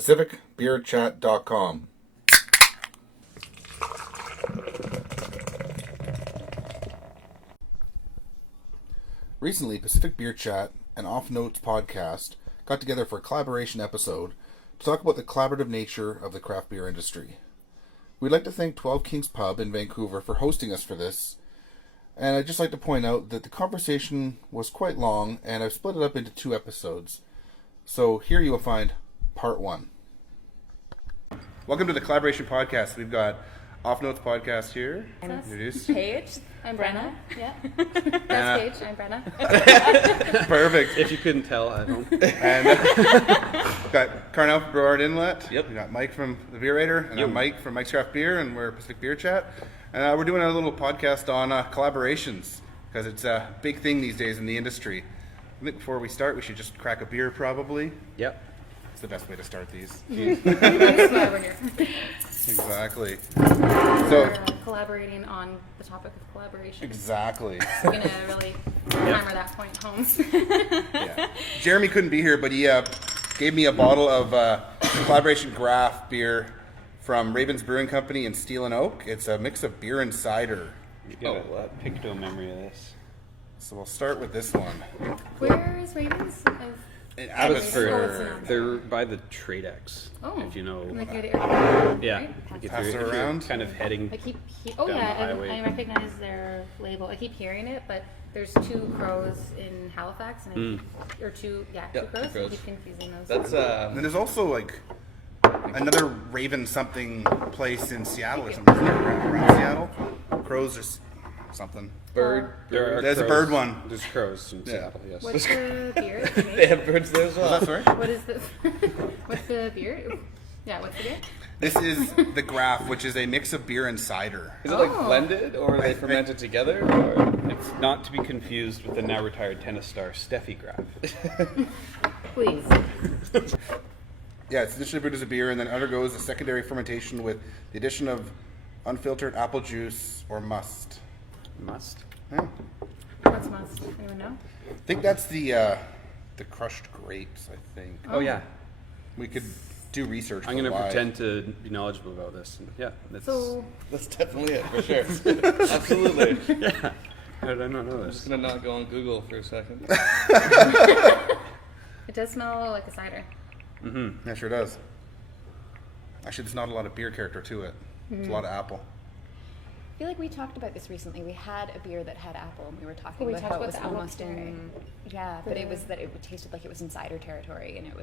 PacificBeerChat.com. Recently, Pacific Beer Chat and Off Notes podcast got together for a collaboration episode to talk about the collaborative nature of the craft beer industry. We'd like to thank 12 Kings Pub in Vancouver for hosting us for this, and I'd just like to point out that the conversation was quite long, and I've split it up into 2 episodes. So here you will find part 1. Welcome to the collaboration podcast. We've got Off Notes podcast here. Introduce Paige. I'm Brenna. Yeah. That's Paige. I'm Brenna. Perfect. If you couldn't tell at home. And we've got Carnell from Breward Inlet. Yep. We got Mike from the Beer Raider, and I'm Mike from Mike's Craft Beer, and we're Pacific Beer Chat. And we're doing a little podcast on collaborations because it's a big thing these days in the industry. I think before we start, we should just crack a beer, probably. Yep. It's the best way to start these. That's why we're here. Exactly. We're collaborating on the topic of collaboration. Exactly. We're going to really hammer that point home. Yeah. Jeremy couldn't be here, but he gave me a bottle of collaboration Graf beer from Ravens Brewing Company in Steel and Oak. It's a mix of beer and cider. You got a picto memory of this. So we'll start with this one. Where is Ravens? In Abbotsford. Abbotsford. They're by the Tradex. Oh. If you know. Like near the airport. Yeah. Right? Like if Pass you're, it if you're around. kind of heading. I keep down the highway. I recognize their label. I keep hearing it, but there's 2 crows in Halifax, and or 2 crows. I keep confusing those. That's And then there's also like another Raven something place in Seattle or something, isn't there? Around Seattle. Crows or something. bird. There's a bird one. There's crows in Seattle, yes. What's the beer? that you They make? have birds there as well. That's right. What is the what's the beer? Yeah, what's the beer? This is the Graf, which is a mix of beer and cider. Is it like Oh. blended or are they fermented together? Or? It's not to be confused with the now retired tennis star Steffi Graf. Please. Yeah, it's distributed as a beer and then undergoes a secondary fermentation with the addition of unfiltered apple juice or must. Must. Yeah. What's must? Anyone know? I think that's the crushed grapes, I think. Oh, yeah. We could do research. I'm for going to why. pretend to be knowledgeable about this. And yeah, that's. So That's definitely it, for sure. Absolutely. Yeah. How did I not know I'm this? just gonna not go on Google for a second. it does smell like a cider. Mm-hmm. Yeah, sure does. Actually, there's not a lot of beer character to it. It's a lot of apple. I feel like we talked about this recently. We had a beer that had apple, and we were talking We about talked how it about was the apple almost puree. in but it was that it tasted like it was in cider territory, and it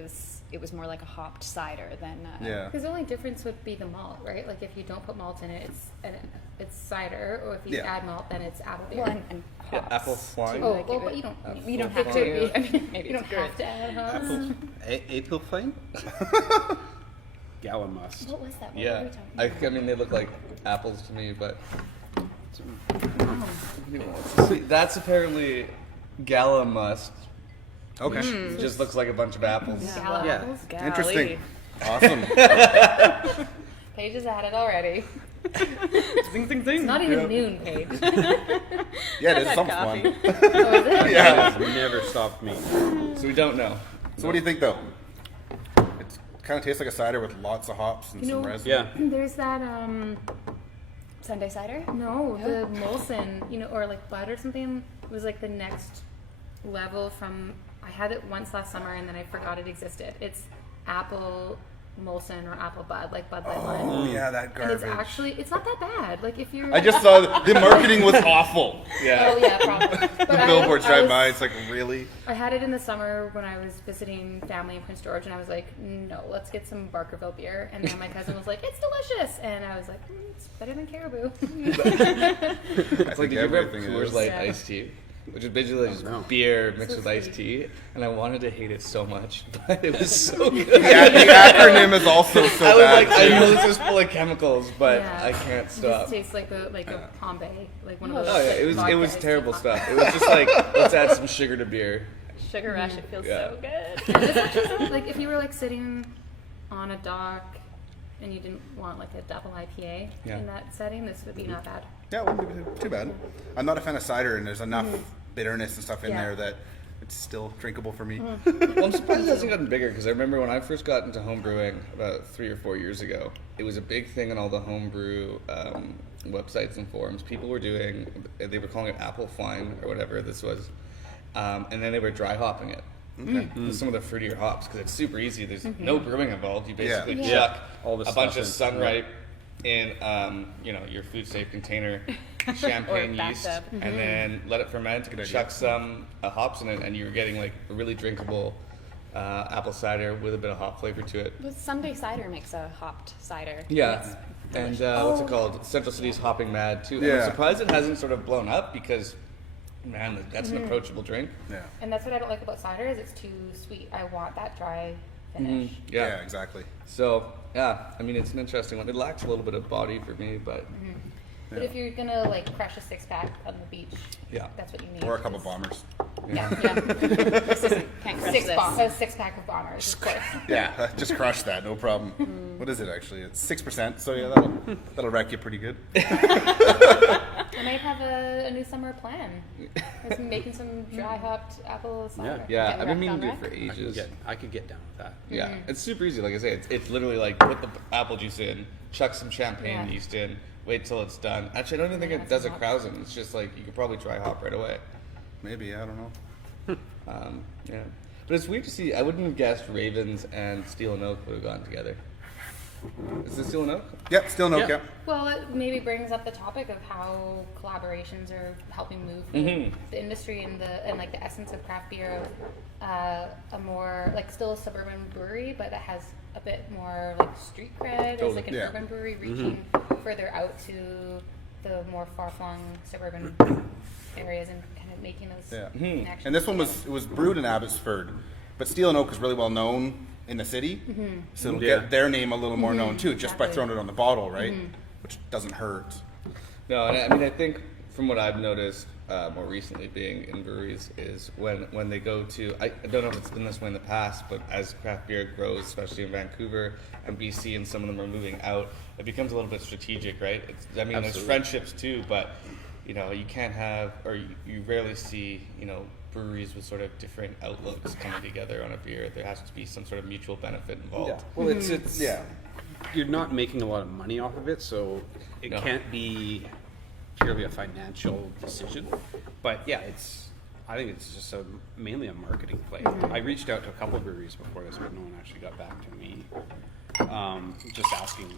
was more like a hopped cider than Yeah. Because the only difference would be the malt, right? Like if you don't put malt in it, it's cider, or if you Yeah. add malt, then it's apple beer. well, and Yeah, hops, apple too, wine. oh, like well, it but would- you don't have have to. to. I mean, maybe You don't it's have good. to add hops. Apple flame? Gala must. What was that? What were Yeah. we talking I mean, they look like apples to me, but. See, that's apparently Gala must. Okay. It just looks like a bunch of apples. Gala Yeah. apples? Interesting. Awesome. Paige is at it already. Ding, ding, ding. It's not even noon, Paige. Yeah, it is some fun. Oh, is it? Yeah. Has never stopped me. So we don't know. So what do you think, though? It kind of tastes like a cider with lots of hops and You some know- resin. Yeah. There's that Sunday cider. no, the Molson, or like Bud or something was like the next level from. I had it once last summer and then I forgot it existed. It's apple Molson or apple Bud, like Bud Light Lime. Oh, yeah, that And garbage. it's not that bad. Like if you're. I just saw the marketing was awful. Yeah. Oh yeah, probably. But The I- billboards I drive was- by. It's like, really? I had it in the summer when I was visiting family in Prince George, and I was like, no, let's get some Barkerville beer. And then my cousin was like, it's delicious. And I was like, it's better than Caribou. It's like, did you ever have everything Coors is. Light Yeah. iced tea? Which is basically just no. beer mixed So with iced sweet. tea, and I wanted to hate it so much, but it was so good. Yeah, the acronym is also so I was bad. like, I too. know this is full of chemicals, but Yeah. I can't It stop. just tastes like a Pombe, like one of those. Oh yeah, like, it was vodka iced tea terrible Pombe. stuff. It was just like, let's add some sugar to beer. Sugar rush. It feels Yeah. so good. Yeah, this actually sounds like if you were like sitting on a dock and you didn't want like a double IPA Yeah. in that setting, this would be not bad. Yeah, it wouldn't be too bad. I'm not a fan of cider, and there's enough bitterness and stuff in Yeah. there that it's still drinkable for me. Well, I'm surprised it hasn't gotten bigger, because I remember when I first got into home brewing about 3 or 4 years ago, it was a big thing on all the homebrew websites and forums. People were doing, they were calling it apple fine or whatever this was, and then they were dry hopping it. With some of the fruitier hops, because it's super easy. There's no brewing involved. You basically chuck All the a bunch stuff of in. Sunripe in, your food safe container, champagne Or yeast, bathtub. and then let it ferment. Chuck some hops in it, and you're getting like a really drinkable apple cider with a bit of hop flavor to it. Well, Sunday Cider makes a hopped cider. Yeah. It's And delicious. what's it called? Central City's Hopping Mad too. And Yeah. I'm surprised it hasn't sort of blown up, because, man, that's an approachable drink. Yeah. And that's what I don't like about cider is it's too sweet. I want that dry finish. Yeah, exactly. So yeah, I mean, it's an interesting one. It lacks a little bit of body for me, but But if you're gonna like crush a 6-pack on the beach, yeah. that's what you need. Or a couple bombers. Yeah, This isn't, can't crush this. a 6-pack of bombers, of course. Yeah, just crush that, no problem. What is it actually? It's 6%, so yeah, that'll wreck you pretty good. I might have a new summer plan. It's making some dry hopped apple cider. Yeah, Get I've been wrecked meaning to on do it for wreck? ages. I could get down with that. Yeah, it's super easy. Like I say, it's literally like put the apple juice in, chuck some champagne Yeah. yeast in, wait till it's done. Actually, I don't even think Yeah, it does a some krausen. It's just like you could probably dry hop right away. Maybe, I don't know. Yeah, but it's weird to see. I wouldn't have guessed Ravens and Steel and Oak would have gone together. Is this Steel and Oak? Yep, still no, Yeah. yep. Well, it maybe brings up the topic of how collaborations are helping move the industry and like the essence of craft beer of a more like still a suburban brewery, but that has a bit more like street cred as like an Yeah. urban brewery reaching further out to the more far-flung suburban areas and kind of making those Yeah. connections. And this one together. was brewed in Abbotsford, but Steel and Oak is really well known in the city, so it'll Yeah. get their name a little more known too, just by Exactly. throwing it on the bottle, right? Which doesn't hurt. No, and I mean, I think from what I've noticed more recently being in breweries is when they go to, I don't know if it's been this way in the past, but as craft beer grows, especially in Vancouver and BC, and some of them are moving out, it becomes a little bit strategic, right? I mean, there's Absolutely. friendships too, but you can't have, or you rarely see, breweries with sort of different outlooks coming together on a beer. There has to be some sort of mutual benefit involved. Well, it's Yeah. You're not making a lot of money off of it, so it No. can't be purely a financial decision. But yeah, I think it's just mainly a marketing play. I reached out to a couple of breweries before this, but no one actually got back to me. Just asking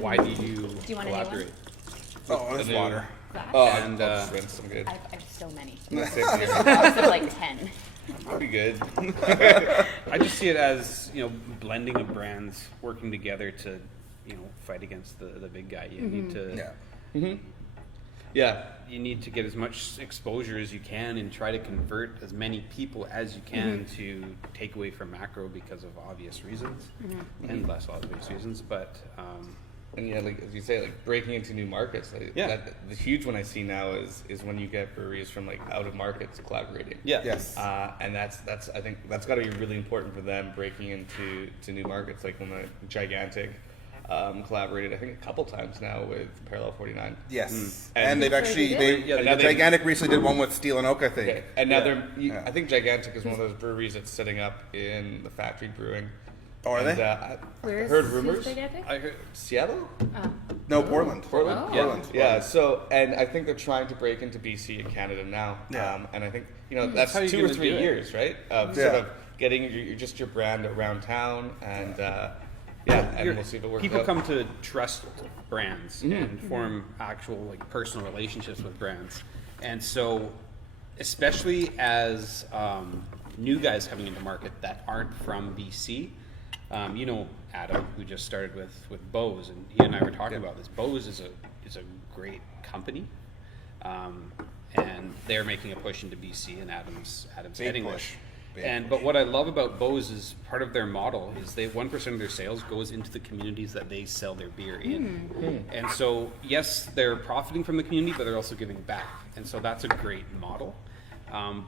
why do you you want a new one? collaborate? Oh, there's new- water. Glass? Oh, And, I'll just rinse them good. I have so many. Same here. Box of like 10. Pretty good. I just see it as blending of brands working together to fight against the big guy. You need to Yeah. Yeah. you need to get as much exposure as you can and try to convert as many people as you can to take away from macro because of obvious reasons and less obvious reasons. But And yeah, like as you say, like breaking into new markets. Like, Yeah. the huge one I see now is when you get breweries from like out of markets collaborating. Yes. And that's I think that's got to be really important for them breaking into new markets. Like when the Gigantic collaborated, I think a couple times now with Parallel 49. Yes. And- And they've actually, Yeah, now they- Gigantic recently did one with Steel and Oak, I think. Okay. And now Yeah. Yeah. I think Gigantic is one of those breweries that's setting up in the Factory Brewing. Oh, are And, they? I Where's heard rumors. Gigantic? I heard Seattle? No, Portland. Portland? Oh. Portland. Yeah, so, and I think they're trying to break into BC and Canada now. Yeah. And I think, that's how you're 2 or gonna 3 do it. years, right? Of Yeah. sort of getting your brand around town and, and we'll see if it works people out. come to trust brands and form actual personal relationships with brands, and so especially as new guys coming into market that aren't from BC. Adam, who just started with Bose, and he and I were talking about this. Bose is a great company, and they're making a push into BC, and Adam's Big heading push. this. Big But what I love about Bose is part of their model is 1% of their sales goes into the communities that they sell their beer in. And so, yes, they're profiting from the community, but they're also giving back. And so that's a great model.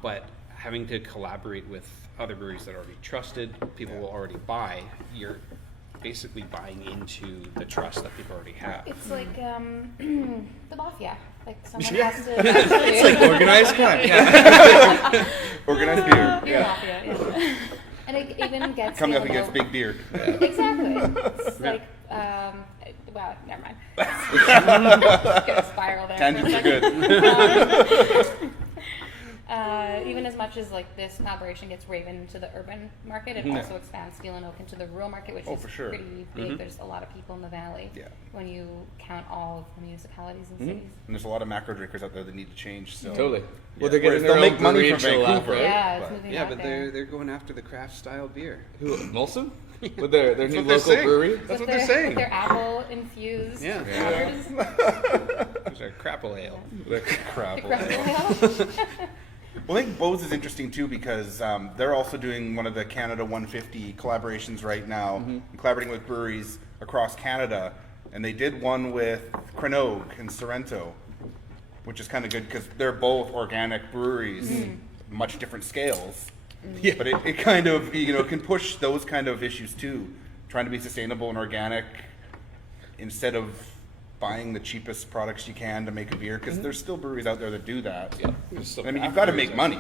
But having to collaborate with other breweries that are already trusted, people will already buy, you're basically buying into the trust that people already have. It's like the mafia. Like someone Yeah. has to. It's like organized crime. Yeah. Organized beer. Beer mafia, yeah. And it even gets Coming up you know, against big beer. Exactly. It's like, wow, never mind. Get a spiral there. Tangents for are a good. second. Even as much as like this collaboration gets Raven into the urban market, it also expands Steel and Oak into the rural market, which is for sure. pretty big. There's a lot of people in the valley. Yeah. When you count all of the municipalities and cities. And there's a lot of macro drinkers out there that need to change. So Totally. Yeah. Well, they're Whereas getting their they'll own make money brewery from in Chilliwack, Vancouver. right? Yeah, it's But- moving Yeah, out but there. they're going after the craft style beer. Who, Molson? With their new what they're local saying. brewery? That's what With they're saying. Their apple infused Yeah. covers. There's our crapple ale. Crap. Well, Well, I think Bose is interesting too because they're also doing one of the Canada 150 collaborations right now, collaborating with breweries across Canada, and they did one with Cranogue and Sorrento, which is kind of good because they're both organic breweries, much different scales. Yeah. But it kind of can push those kind of issues too, trying to be sustainable and organic instead of buying the cheapest products you can to make a beer because there's still breweries out there that do that. Yeah. I mean, you've got to make money.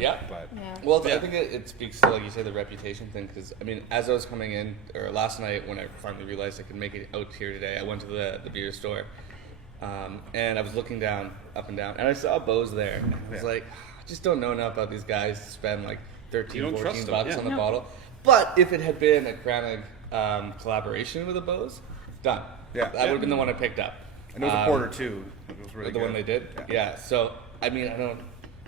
Yeah. But yeah. Well, I think it speaks to, like you said, the reputation thing. Because I mean, as I was coming in, or last night when I finally realized I could make it out here today, I went to the beer store, and I was looking up and down, and I saw Bose there. And I was like, I just don't know enough about these guys to spend like 13, You don't 14 trust them, bucks yeah. on the bottle. But if it had been a Cranach collaboration with a Bose, done. Yeah. That would have been the one I picked up. and it was a porter too. It was really The good. one they did? Yeah. Yeah. So, I mean, I don't.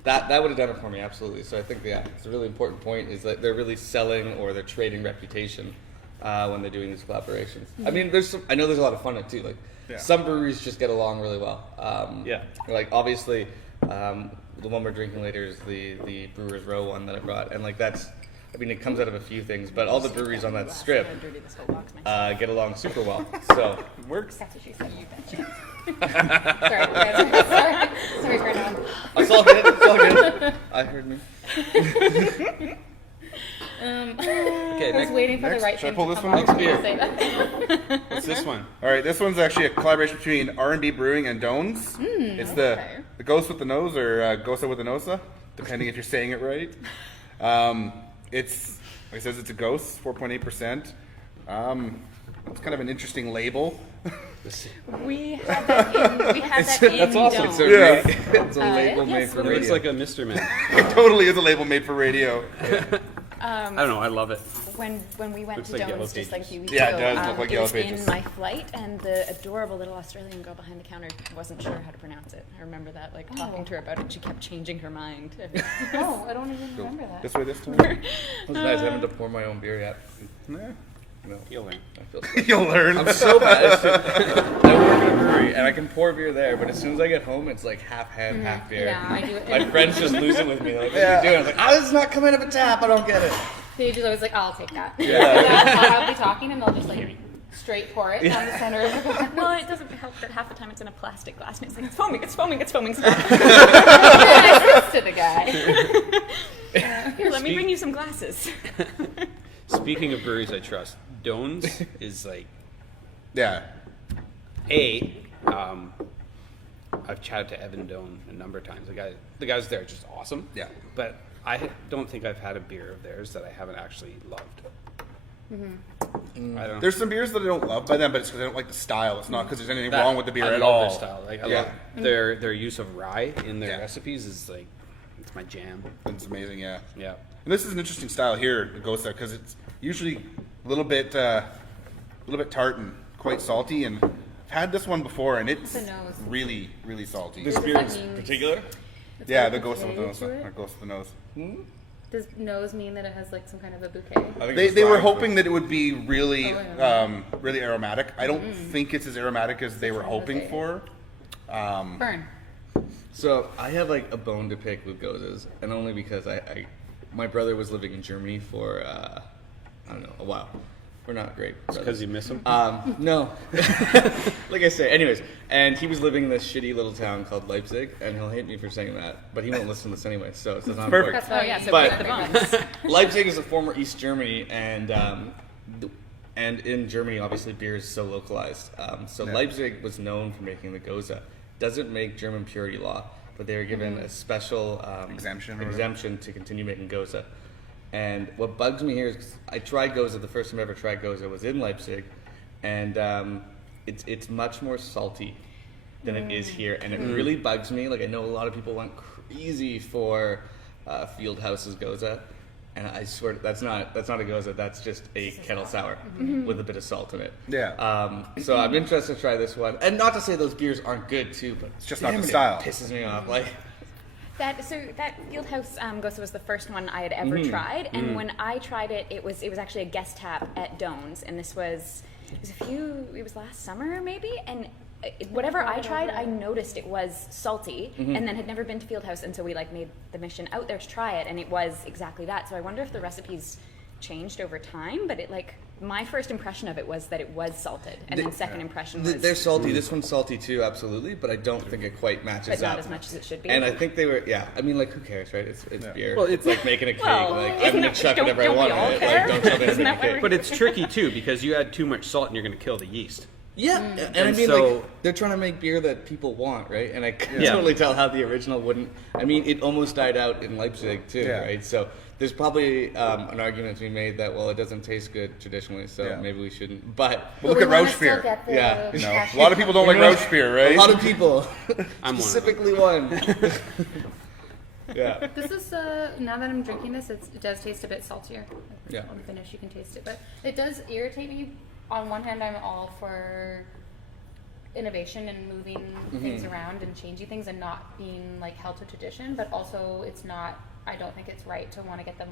That would have done it for me, absolutely. So I think, yeah, it's a really important point is that they're really selling or they're trading reputation when they're doing these collaborations. I mean, I know there's a lot of fun in it too. Like, Yeah. some breweries just get along really well. Yeah. Like, obviously, the one we're drinking later is the Brewers Row one that I brought. And, like, that's, I mean, it comes out of a few things, but all the breweries on that strip Dirty this whole box myself. get along super well. So, Works. That's what she said. You betcha. Sorry, Grandma. it's all good. It's all good. I heard me. Okay, I was waiting for next. the right Should I thing pull to this come one? up Next to beer. say that. what's this one? All right, this one's actually a collaboration between R&B Brewing and Dones. It's okay. the Ghost with the Nose or Gosa with the Nosa, depending if you're saying it right. It's like it says it's a Ghost, 4.8%. It's kind of an interesting label. We had that in. We had that in. That's awesome. Dome. It's a, Yeah. it's a label made yes, for what It radio. looks like a Mr. Man. It totally is a label made for radio. I don't know. I love it. When we went Looks to like Domes Yellow just like a Pages. few weeks Yeah, it ago, does look like it Yellow was Pages. in my flight, and the adorable little Australian girl behind the counter wasn't sure how to pronounce it. I remember that, like talking to her about it, she kept changing her mind. Oh, I don't even remember that. This way this time? It was nice. I haven't to pour my own beer yet. Yeah. No, You'll learn. I feel so. You'll learn. I'm so bad. I work at a brewery and I can pour beer there, but as soon as I get home, it's like half hand, half beer. Yeah, I do it. My friends just lose it with me. They're like, what Yeah. are you doing? I'm like, oh, this is not coming out of a tap. I don't get it. Paige is always like, I'll take that. Yeah. I'll be talking and they'll just like straight pour it down the center of the glass. Well, it doesn't help that half the time it's in a plastic glass, and it's like it's foaming, it's foaming, it's foaming. It's foaming. to the guy. Here, let me bring you some glasses. Speaking of breweries I trust, Dones is like Yeah. I've chatted to Evan Doan a number of times. The guys there are just awesome. Yeah. But I don't think I've had a beer of theirs that I haven't actually loved. I don't know. There's some beers that I don't love by them, but it's because I don't like the style. It's not because there's anything That- wrong with the beer I at love all. Their style. Like, I Yeah. love their use of rye in their Yeah. recipes is like it's my jam. It's amazing, yeah. Yeah. And this is an interesting style here, the Gosa, because it's usually a little bit tart and quite salty. And I've had this one before, and it's The nose. really, really salty. This Does beer that in mean- particular? It's Yeah, got the a Gosa with the bouquet nose. to it? Or Gosa with the nose. Does nose mean that it has like some kind of a bouquet? I think They, it's they were fine, hoping that it would be really, Oh, yeah. really aromatic. I don't think it's as aromatic as they were It's not hoping rosé. for. Burn. So I have like a bone to pick with Gozas, and only because my brother was living in Germany for I don't know, a while. We're not great Because brothers. you miss them. No, like I say, anyways. And he was living in this shitty little town called Leipzig, and he'll hate me for saying that, but he won't listen to this anyway, so it's not Perfect. That's Oh why yeah, you so But- break the bones. Leipzig is a former East Germany, and in Germany, obviously, beer is so localized. So Yeah. Leipzig was known for making the Goza. doesn't make German purity law, but they were given a special exemption to continue making Goza. And what bugs me here is 'cause I tried Goza, the first time I ever tried Goza was in Leipzig, and it's much more salty than it is here, and it really bugs me. Like, I know a lot of people went crazy for Fieldhouse's Goza, and I swear that's not a Goza. That's just a kettle sour with a bit of salt in it. Yeah. So I'm interested to try this one, and not to say those beers aren't good too, but It's just not the style. It pisses me off. Like, That Fieldhouse Goza was the first one I had ever tried, and when I tried it, it was actually a guest tap at Doan's, and it was last summer maybe, and whatever I tried, I noticed it was salty, and then had never been to Fieldhouse until we made the mission out there to try it, and it was exactly that. So I wonder if the recipes changed over time, but my first impression of it was that it was salted, and then second impression was they're salty. This one's salty too, absolutely, but I don't think it quite matches but not up. as much as it should be. And I think they were, I mean, who cares, right? It's beer. Well, it's like making a cake. Well, I'm going to chuck whatever I don't we want all in it. care? Don't shove it in Isn't a that what cake. But it's tricky too because you add too much salt and you're going to kill the yeast. Yeah, and I And mean, so- they're trying to make beer that people want, right? And I can Yeah. totally tell how the original wouldn't. I mean, it almost died out in Leipzig too, Yeah. right? So there's probably an argument to be made that, well, it doesn't taste good traditionally, so Yeah. maybe we shouldn't. But But look we at wanna Rauch still beer. get the Yeah. You know, passion. a lot of people don't like Rauch beer, right? a lot of people, I'm one of them. specifically one. Yeah. This is now that I'm drinking this, it does taste a bit saltier. Yeah. On the finish, you can taste it, but it does irritate me. On one hand, I'm all for innovation and moving things around and changing things and not being held to tradition, but also it's not. I don't think it's right to want to get the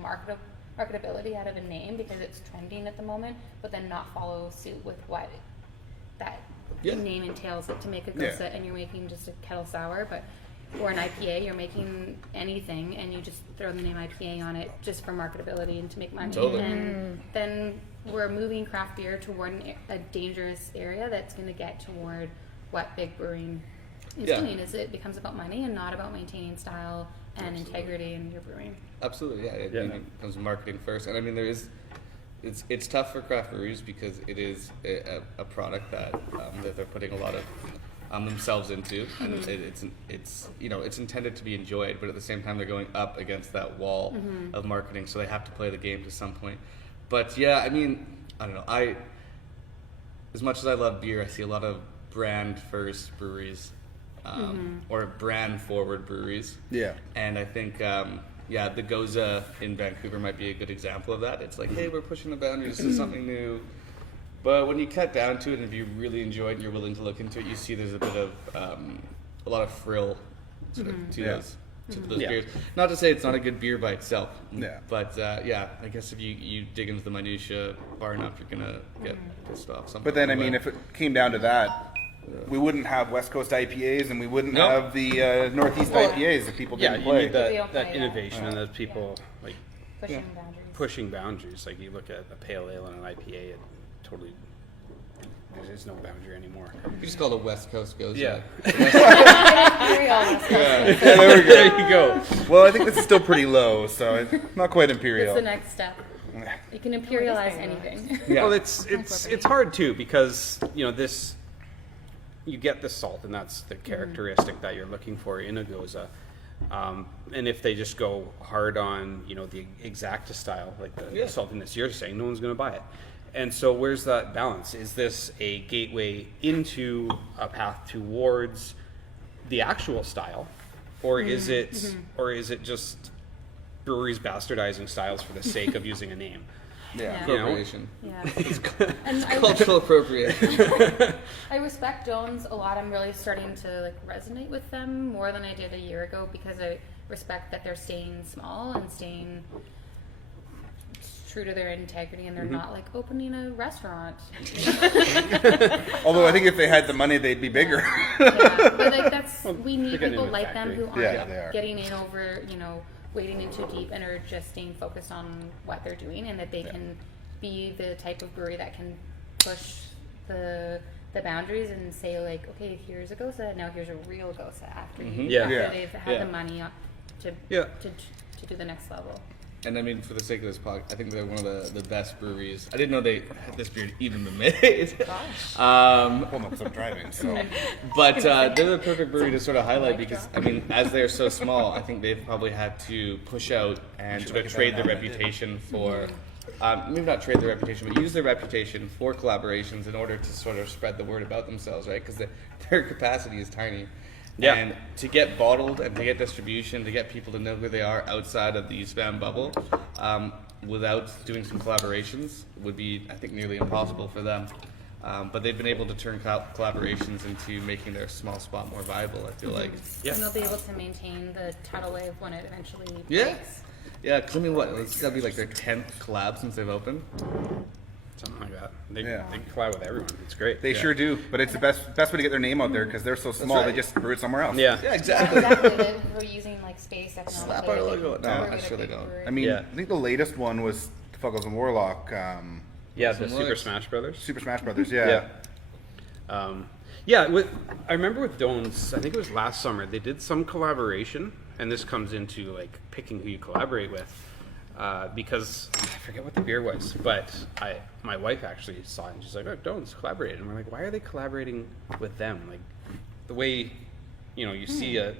marketability out of a name because it's trending at the moment, but then not follow suit with what that name entails. To make a Goza and you're making just a kettle sour, or an IPA, you're making anything and you just throw the name IPA on it just for marketability and to make money. Totally. And then we're moving craft beer toward a dangerous area that's going to get toward what big brewing is doing. Is it becomes about money and not about maintaining style and integrity in your brewing. Absolutely, yeah. It comes marketing first, and I mean it's tough for craft breweries because it is a product that they're putting a lot of themselves into, and it's intended to be enjoyed, but at the same time they're going up against that wall of marketing, so they have to play the game to some point. But yeah, I mean, I don't know. As much as I love beer, I see a lot of brand first breweries. Or brand forward breweries. Yeah. And I think, the Goza in Vancouver might be a good example of that. It's like, hey, we're pushing the boundaries, this is something new. But when you cut down to it and if you really enjoy it and you're willing to look into it, you see there's a bit of, a lot of frill to those beers. Not to say it's not a good beer by itself. Yeah. But, I guess if you dig into the minutia far enough, you're going to get pissed off. But then, I mean, if it came down to that, we wouldn't have West Coast IPAs and we wouldn't have the Northeast IPAs if people didn't you play. need They don't that play innovation and those people Pushing boundaries. pushing boundaries. Like you look at a pale ale and an IPA, it totally there's no boundary anymore. You just call it a West Coast Goza. Yeah. Imperial. Yeah, there we go. There you go. Well, I think this is still pretty low, so it's not quite It's imperial. the next step. You can imperialize anything. Yeah. Well, it's hard too because this you get the salt and that's the characteristic that you're looking for in a Goza. And if they just go hard on the exacta style like the saltiness you're saying, no one's going to buy it. And so where's that balance? Is this a gateway into a path towards the actual style, or is it just breweries bastardizing styles for the sake of using a name? Yeah. Appropriation. Yeah. And Cultural appropriation. I respect Jones a lot. I'm really starting to resonate with them more than I did a year ago because I respect that they're staying small and staying true to their integrity and they're not opening a restaurant. Although I think if they had the money, they'd be bigger. Yeah, but we need they're getting people into like them who factory. aren't Yeah, they are. getting in over, wading in too deep and are just staying focused on what they're doing and that they can be the type of brewery that can push the boundaries and say okay, here's a Goza, now here's a real Goza after Yeah. after Yeah. they've had the money to do the next level. And I mean, for the sake of this podcast, I think they're one of the best breweries. I didn't know they had this beer even been made. Gosh. Well, no, because I'm driving, so. But they're the perfect brewery to sort of highlight because, I mean, as they're so small, I think they've probably had to push out and sort of trade their reputation for, maybe not trade their reputation, but use their reputation for collaborations in order to sort of spread the word about themselves, right? Because their capacity is tiny. Yeah. And to get bottled and to get distribution, to get people to know who they are outside of the East Van bubble, without doing some collaborations would be, I think, nearly impossible for them. But they've been able to turn collaborations into making their small spot more viable, I feel like. Yeah. And they'll be able to maintain the tidal wave when it eventually Yeah. breaks. Yeah, because I mean, what? It's got to be like their 10th collab since they've opened. Something like that. They Yeah. collab with everyone. It's great. They sure do, but it's the best way to get their name out there because they're so small. right. They just brew it somewhere else. Yeah. Yeah, exactly. Exactly. We're using like space economically. Slap our logo. No, We're I'm gonna sure they keep don't. brewing. I mean, Yeah. I think the latest one was Fuggles and Warlock, Yeah, the Some Super lyrics. Smash Brothers. Super Smash Brothers. Yeah. Yeah. I remember with Dones, I think it was last summer, they did some collaboration, and this comes into like picking who you collaborate with, because I forget what the beer was, but my wife actually saw it and she's like, "Oh, Dones collaborated," and we're like, "Why are they collaborating with them?" Like the way, you see a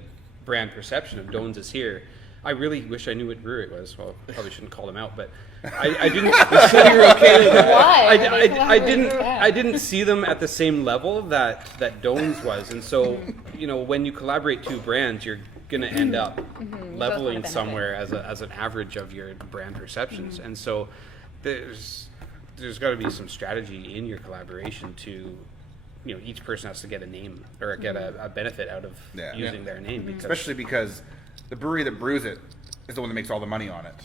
brand perception of Dones is here. I really wish I knew what brewery it was. Well, probably shouldn't call them out, but I didn't. You said you were okay with that. Why? I didn't see them at the same level that Dones was, and so when you collaborate two brands, you're gonna end up leveling benefit. somewhere as an average of your brand perceptions, and so there's got to be some strategy in your collaboration to. Each person has to get a name or get a benefit out of Yeah. using their name, because Especially because the brewery that brews it is the one that makes all the money on it.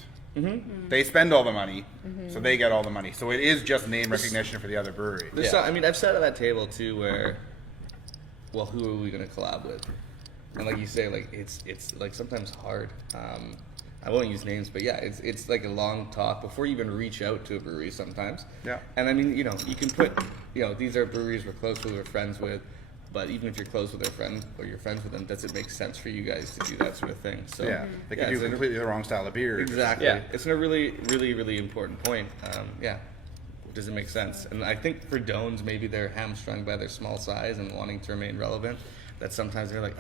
They spend all the money, so they get all the money. So it is just name recognition for the other brewery. There's some, I mean, I've sat at that table too where, well, who are we going to collab with? And like you say, like it's like sometimes hard. I won't use names, but yeah, it's like a long talk before you even reach out to a brewery sometimes. Yeah. And I mean, you can put, these are breweries we're close with, we're friends with, but even if you're close with their friend or you're friends with them, does it make sense for you guys to do that sort of thing? So Yeah, they could do it's a- completely the wrong style of beer. Exactly. Yeah. It's a really, really, really important point. Does it make sense? And I think for Dones, maybe they're hamstrung by their small size and wanting to remain relevant. That sometimes they're like,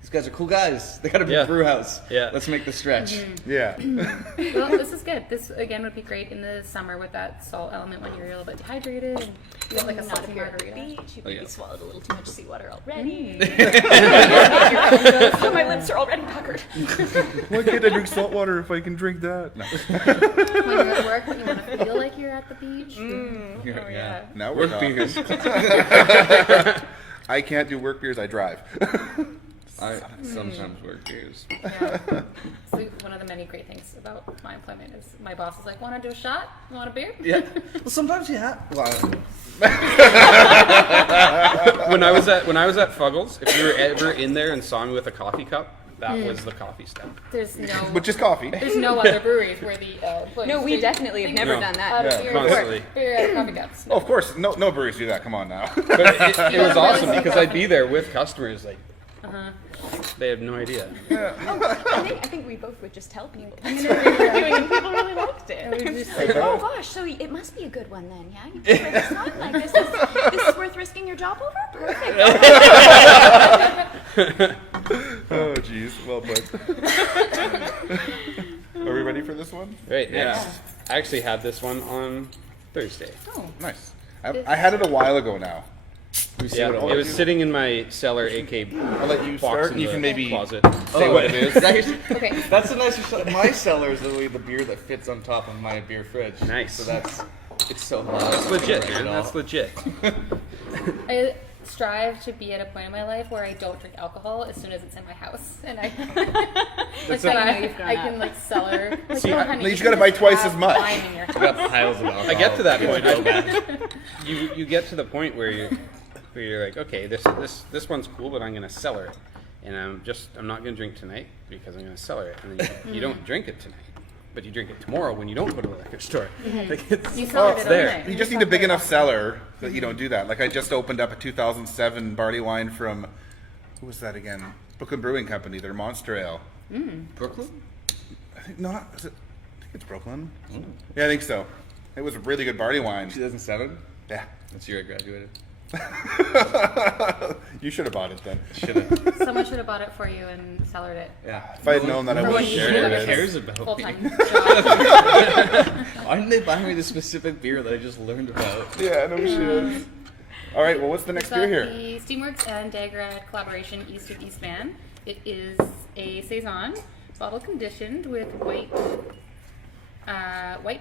these guys are cool guys. They got a big Yeah. brew house. Yeah. Let's make the stretch. Yeah. Well, this is good. This again would be great in the summer with that salt element when you're a little bit dehydrated and you want like a Not salty if you're at the margarita. beach, you've Oh, maybe yeah. swallowed a little too much seawater already. Mm. So my lips are already puckered. Why can't I drink salt water if I can drink that? No. When you're at work, when you want to feel like you're at the beach. Yeah. Now we're Work talking. beers. I can't do work beers. I drive. I sometimes work beers. Yeah. So one of the many great things about my employment is my boss is like, "Want to do a shot? You want a beer?" Yeah. Well, sometimes you have. Well, when I was at Fuggles, if you were ever in there and saw me with a coffee cup, that was the coffee step. There's no, Which is coffee. there's no other breweries where the employees No, we take definitely have never No. done out that. of beer, constantly. beer out of coffee cups. Oh, of course. No breweries do that. Come on now. But it was awesome because I'd be there with customers, like they have no idea. I think we both would just tell people that's what we were doing, and people really liked And we it. just say, Oh gosh, so it must be a good one then, yeah? You prefer this one? Like this is worth risking your job over? Perfect. Oh, jeez. Well put. Are we ready for this one? Right, next. I actually had this one on Thursday. "Oh, Nice. I had it a while ago now. Yeah, it was sitting in my cellar, aka I'll let you box start. in You the can maybe closet. say what it is. okay." That's the nicest. My cellar is literally the beer that fits on top of my beer fridge. Nice. So it's so hot. That's legit, Right man. at all. That's legit. I strive to be at a point in my life where I don't drink alcohol as soon as it's in my house, and I like how you know I you've grown can up. like cellar. Like, See, "Oh, at honey, least you can gotta buy just twice have as much." wine in your I got piles of alcohol. I get to that point. So bad. You get to the point where you're like, okay, this one's cool, but I'm gonna cellar it, and I'm not gonna drink tonight because I'm gonna cellar it, and then you don't drink it tonight, but you drink it tomorrow when you don't go to the liquor store. Like You it's, cellared it's it there. overnight. You just need a big enough cellar that you don't do that. Like I just opened up a 2007 barley wine from, who was that again? Brooklyn Brewing Company. Their Monster Ale. Brooklyn? I think not. Is it It's Brooklyn. Yeah, I think so. It was a really good barley wine. 2007. Yeah. That's the year I graduated. You should have bought it then. Should have. Someone should have bought it for you and cellared it. Yeah. If I had known that, I For would when have you shared should have it. cares just about full-time me? job. Why didn't they buy me the specific beer that I just learned about? Yeah, no shit. All right, well, what's the next We've beer got here? the Steamworks and Dagrad collaboration, East of East Van. It is a saison, bottle conditioned with white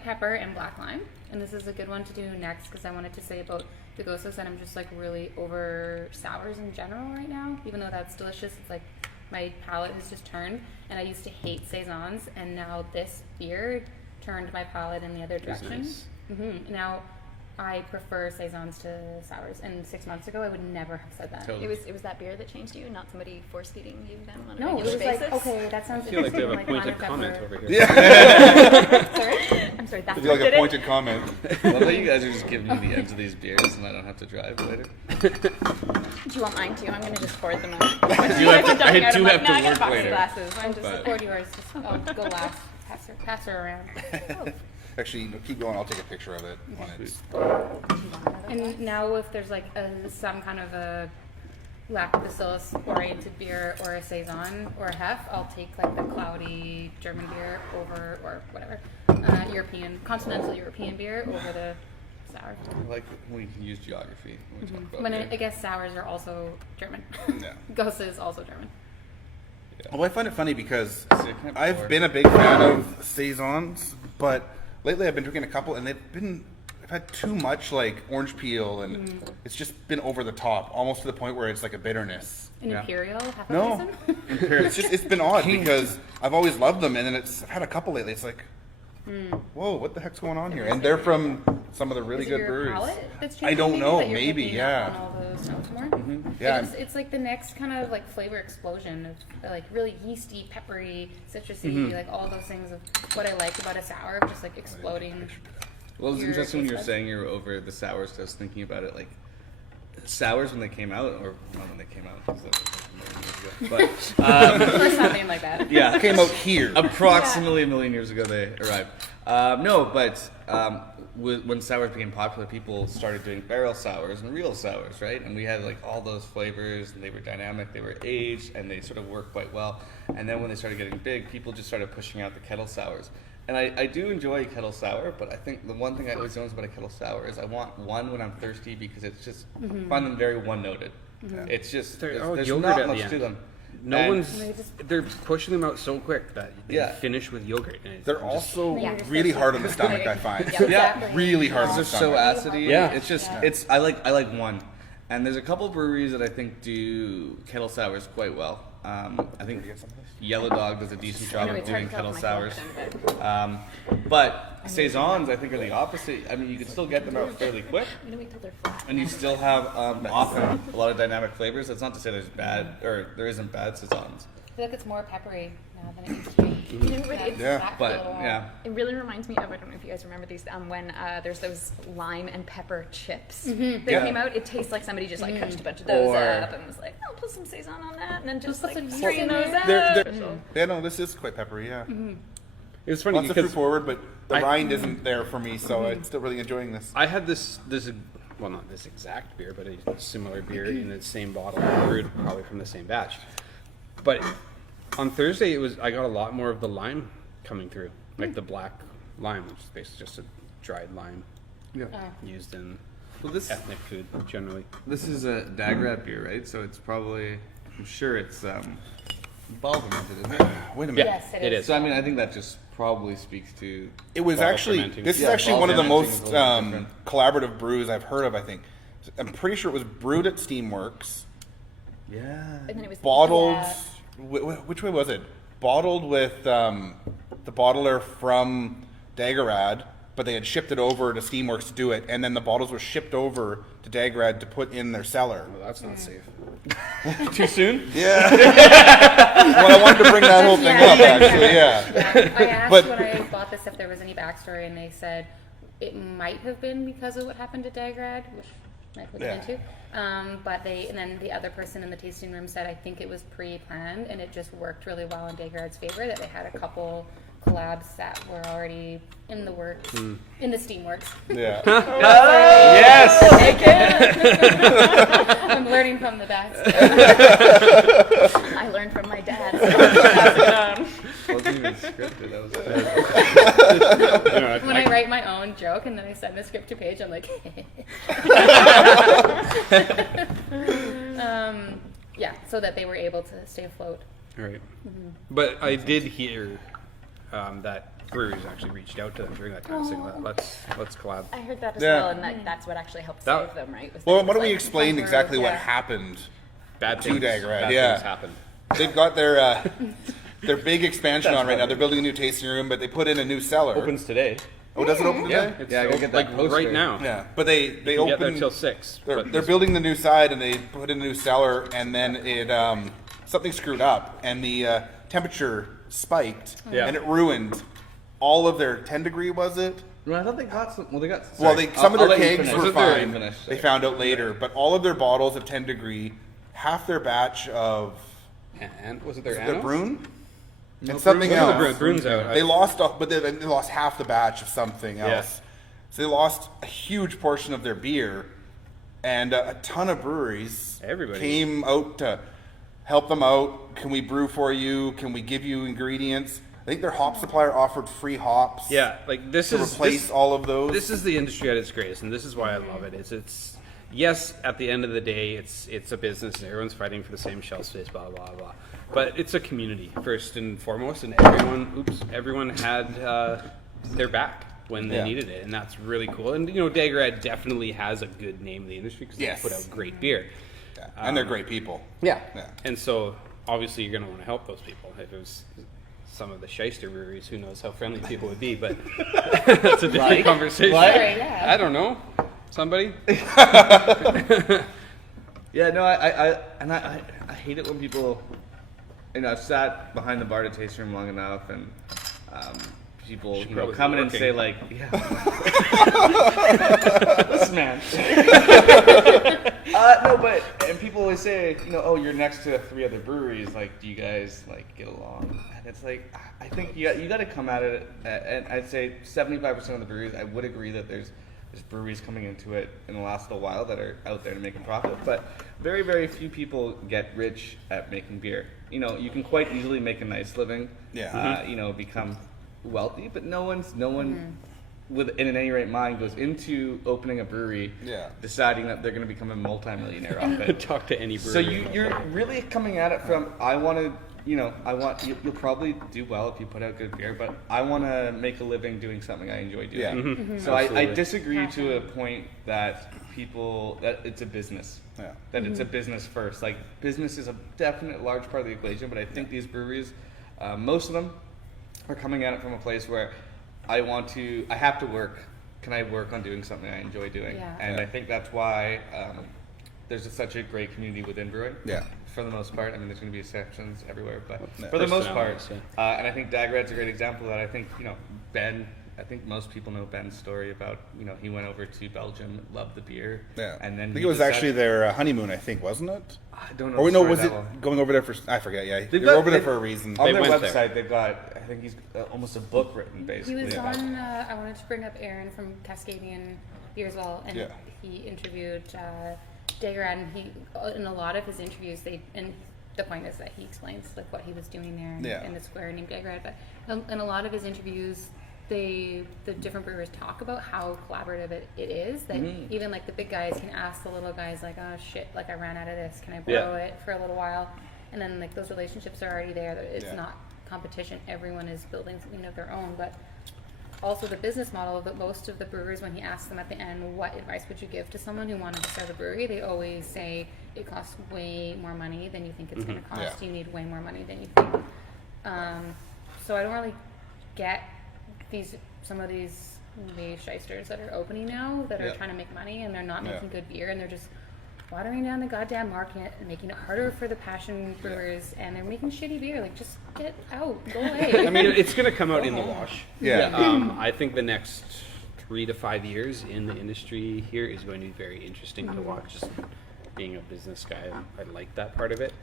pepper and black lime. And this is a good one to do next because I wanted to say about the Gossos and I'm just like really over sours in general right now. Even though that's delicious, it's like my palate has just turned. And I used to hate saisons, and now this beer turned my palate in the other direction. Nice. Now I prefer saisons to sours, and 6 months ago I would never have said that. Totally. It was that beer that changed you, not somebody force feeding you them on a No, it regular was like, basis. okay, that sounds I feel like they interesting. have a pointed line of comment pepper. over here. Yeah, Sorry, I'm sorry. That's I feel like what did a it. pointed comment. I love that you guys are just giving me the ends of these beers and I don't have to drive later. Do you want mine too? I'm gonna just forward them out. I do have to, I do have to I got a work box of later. glasses. I'm just But- support yours. Just, I'll go last. Pass her around. Actually, no, keep going. I'll take a picture of it when it's. And now if there's like some kind of a lactobacillus oriented beer or a saison or a hef, I'll take like the cloudy German beer over, or whatever, continental European beer over the sour. I like when we can use geography when we talk about When beer. I guess sours are also German. Yeah. Gose is also German. Well, I find it funny because So you can't I've pour. been a big fan of saisons, but lately I've been drinking a couple, and I've had too much like orange peel, and it's just been over the top, almost to the point where it's like a bitterness. An Yeah. imperial, half a No, dozen? it's been odd because I've always loved them, and then I've had a couple lately. It's like, whoa, what the heck's going on here? And they're from some of the really Is it good your breweries. palate that's I changing don't maybe, know, that you're maybe, picking yeah. up on all those notes more? Yeah. It's like the next kind of like flavor explosion of like really yeasty, peppery, citrusy, like all those things of what I like about a sour, just like exploding. Well, it's your interesting when taste you're buds. saying you're over the sours. 'Cause I was thinking about it, like sours when they came out, or not when they came out, 'cause that was like a million years ago. But Or something like that. yeah, Came out here. approximately a million years ago they arrived. No, but when sours became popular, people started doing barrel sours and real sours, right? And we had like all those flavors, and they were dynamic, they were aged, and they sort of worked quite well. And then when they started getting big, people just started pushing out the kettle sours. And I do enjoy a kettle sour, but I think the one thing I always notice about a kettle sour is I want one when I'm thirsty because it's just I find them very one-noted. It's just They're- there's, oh, there's yogurt not at the much end. to them. No And- one's. And they just- They're pushing them out so quick that they Yeah. finish with yogurt. And They're also Yeah. really hard on the stomach, I find. Yeah, exactly. Really hard on They're the so stomach. acidy. Yeah. It's just Yeah. it's I like one, and there's a couple breweries that I think do kettle sours quite well. I think Yellow Dog does a decent job know, of it's hard doing to tell kettle from my sours. collection, But saisons I think are the opposite. I mean, you can still get them out fairly quick, I'm gonna wait till they're flat. and you still have often a lot of dynamic flavors. That's not to say there's bad or there isn't bad saisons. I feel like it's more peppery now than it used to be. You know, but it's, Yeah. Back for a But little while. yeah, It really reminds me of, I don't know if you guys remember these, when there's those lime and pepper chips that Yeah. came out. It tastes like somebody just like crunched a bunch of those Or- up and was like, I'll put some saison on that, and then just put like some strain yeast in those there. out. They're- Yeah, no, this is quite peppery, yeah. It's funny Lots of fruit because forward, but the I- rind isn't there for me, so I'm still really enjoying this. I had this well, not this exact beer, but a similar beer in the same bottle, brewed probably from the same batch. But on Thursday, I got a lot more of the lime coming through, like the black lime, which is basically just a dried lime used in well this ethnic food generally. this is a Dagrad beer, right? So it's probably I'm sure it's bottle fermented, isn't it? Wait a minute. Yes, It is. So I mean, I think that just probably speaks to. It was Bottle actually, fermenting. this is Yeah, actually bottle one of the fermenting is most a little bit different. collaborative brews I've heard of, I think. I'm pretty sure it was brewed at Steamworks, Yeah. And then it was bottled, Yeah. which way was it? Bottled with the bottler from Dagrad, but they had shipped it over to Steamworks to do it, and then the bottles were shipped over to Dagrad to put in their cellar. Well, that's not safe. Too soon? Yeah. Well, I wanted to bring that whole thing up, actually, yeah. Yeah, I asked But- when I bought this if there was any backstory, and they said it might have been because of what happened to Dagrad, which might look Yeah. into. But and then the other person in the tasting room said I think it was pre-planned, and it just worked really well in Dagrad's favor that they had a couple collabs that were already in the works, in the steam works. Yeah. Yes. I'm learning from the best. I learned from my dad. So pass it on. Wasn't even scripted. That was When I write my own joke and then I send the script to Paige, I'm like, yeah, so that they were able to stay afloat. Right. But I did hear that breweries actually reached out to them during that time, saying, let's collab. I heard that as Yeah. well, and that's what actually helped That- save them, right? Was Well, that why don't we like- explain exactly what yeah. happened? Bad Two things, Dag Red, bad yeah. things happen. They've got their big expansion on right now. They're building a new tasting room, but they put in a new cellar. opens today. Oh, does it open today? It's Yeah, go get that like poster. right now. Yeah, but they You can get there open. till 6. They're but building the new side, and they put in a new cellar, and then it something screwed up, and the temperature spiked, Yeah. and it ruined all of their 10-degree. Was it? No, I thought they got some. Well, they got. Well, sorry, some of I'll their let you kegs finish. were I'll let you fine. finish, They sorry. found out later, but all of their bottles of 10-degree, half their batch of and was it their their anno? Brune and No, something Brune's else. out. Brune's out. They lost, but they lost half the batch of something else. Yeah. So they lost a huge portion of their beer, and a ton of breweries Everybody. came out to help them out. Can we brew for you? Can we give you ingredients? I think their hop supplier offered free hops. Yeah, like this To is replace this, all of those. This is the industry at its greatest, and this is why I love it. It's yes, at the end of the day, it's a business, and everyone's fighting for the same shelf space, blah blah blah. But it's a community first and foremost, and everyone had their back when they Yeah. needed it, and that's really cool. And you know, Dag Red definitely has a good name in the industry because Yes. they put out great beer. Yeah. And they're great people. Yeah. Yeah. And so obviously you're going to want to help those people. If it was some of the shyster breweries, who knows how friendly people would be, but that's a different conversation. Right, yeah. I don't know. Somebody? Yeah, no, I hate it when people, you know, I've sat behind the bar to taste room long enough, and people, you know, probably come in be and working. say like, yeah, listen, man. No, but and people always say, you know, oh, you're next to 3 other breweries. Like, do you guys like get along? And it's like, I think you got to come at it, and I'd say 75% of the breweries, I would agree that there's breweries coming into it in the last little while that are out there to make a profit, but very, very few people get rich at making beer. You know, you can quite easily make a nice living, Yeah. you know, become wealthy, but no one with in an any right mind goes into opening a brewery, Yeah. deciding that they're going to become a multimillionaire off it. Talk to any brewery. So you're really coming at it from, I want to, you know, you'll probably do well if you put out good beer, but I want to make a living doing something I enjoy doing. Yeah. So I Absolutely. disagree to a point that that it's a business. Yeah. That it's a business first. Like, business is a definite large part of the equation, but I think these breweries, most of them, are coming at it from a place where I have to work. Can I work on doing something I enjoy doing? Yeah. And Yeah. I think that's why there's such a great community within brewing. Yeah. For the most part, I mean, there's going to be exceptions everywhere, but Yeah. for the most part, Personalities, and I think Dag Red's a great example of that. I think, you know, Ben. I think most people know Ben's story about, you know, he went over to Belgium, loved the beer, Yeah. and then I think he it was decided- actually their honeymoon, I think, wasn't it? I don't know. Or the no, story was that it well. going over there for? I forget. Yeah, they They've were got- over there they- for a reason. On They their went website, there. they've got, I think he's almost a book written, He basically. was about- on. I wanted to bring up Aaron from Cascadian Beer as well, and Yeah. he interviewed Dagrad, and he in a lot of his interviews, and the point is that he explains like what he was doing there Yeah. in the square named Dagrad, but in a lot of his interviews, the different brewers talk about how collaborative it is. That even like the big guys can ask the little guys like, oh shit, like I ran out of this, can I borrow Yeah. it for a little while? And then like those relationships are already there. That it's Yeah. not competition. Everyone is building something of their own, but also the business model that most of the brewers, when he asks them at the end, what advice would you give to someone who wanted to start a brewery, they always say it costs way more money than you think it's going to cost. Yeah. You need way more money than you think. So I don't really get some of these maybe shysters that are opening now that are Yeah. trying to make money, and they're not Yeah. making good beer, and they're just watering down the goddamn market and making it harder for the passion brewers, and they're making shitty beer. Like, just get out, go away. I mean, it's going to come out in the wash. Yeah. I think the next 3 to 5 years in the industry here is going to be very interesting to watch. Just being a business guy, I like that part of it.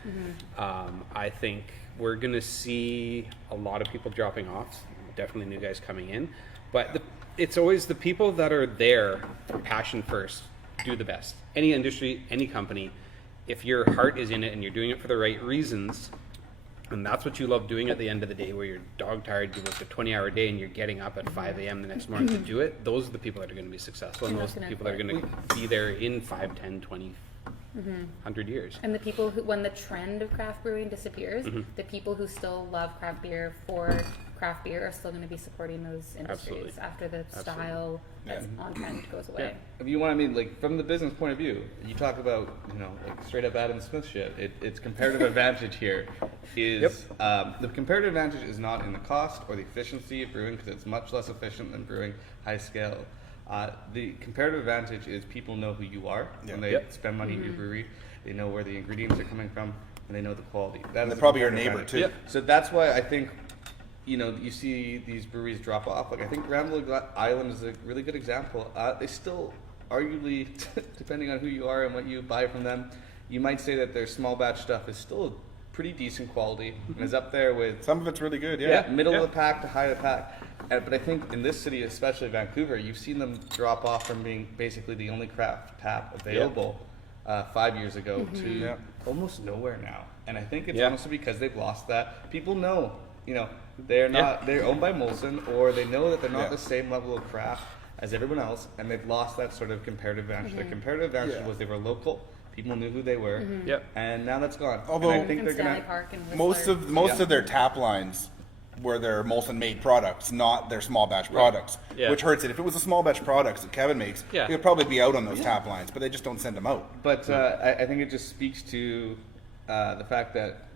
I think we're going to see a lot of people dropping off. definitely new guys coming in. But it's always the people that are there from passion first do the best. Any industry, any company, if your heart is in it and you're doing it for the right reasons, and that's what you love doing at the end of the day, where you're dog tired, you work a 20-hour day and you're getting up at 5 a.m. the next morning to do it, those are the people that are going to be successful, and those are the people that are going to be there in 5, 10, 20, 100 years. And the people who, when the trend of craft brewing disappears, the people who still love craft beer for craft beer are still going to be supporting those industries Absolutely. after the style that's on trend goes away. If you want, I mean, like from the business point of view, you talk about, like straight up Adam Smith shit. It's comparative advantage here. Is the comparative advantage is not in the cost or the efficiency of brewing, because it's much less efficient than brewing high scale. The comparative advantage is people know who you are when they spend money in your brewery. They know where the ingredients are coming from, and they know the quality. And they're probably your neighbor too. So that's why I think, you see these breweries drop off. Like I think Ramble Island is a really good example. They still, arguably, depending on who you are and what you buy from them, you might say that their small batch stuff is still pretty decent quality and is up there with Some of it's really good, middle of the pack to high of the pack. But I think in this city, especially Vancouver, you've seen them drop off from being basically the only craft tap available 5 years ago to almost nowhere now. And I think it's honestly because they've lost that. People know, they're not, they're owned by Molson, or they know that they're not the same level of craft as everyone else, and they've lost that sort of comparative advantage. The comparative advantage was they were local. People knew who they were, and now that's gone. Although and I think And they're Stanley gonna. Park and most of their tap lines were their Molson made products, not their small batch products, which hurts it. If it was a small batch products that Kevin makes, it would probably be out on those tap lines, but they just don't send them out. But I think it just speaks to the fact that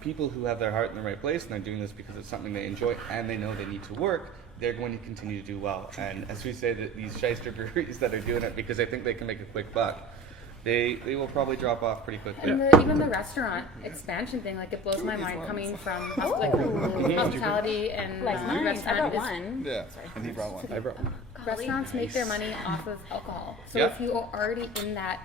people who have their heart in the right place and they're doing this because it's something they enjoy and they know they need to work, they're going to continue to do well. And as we say, that these shyster breweries that are doing it because they think they can make a quick buck, they will probably drop off pretty quickly. And even the restaurant expansion thing, like it blows my mind coming from hospitality and Like mine. I restaurant. got one. Yeah, and he brought one. I brought one. Restaurants make their money off of alcohol. So if you are already in that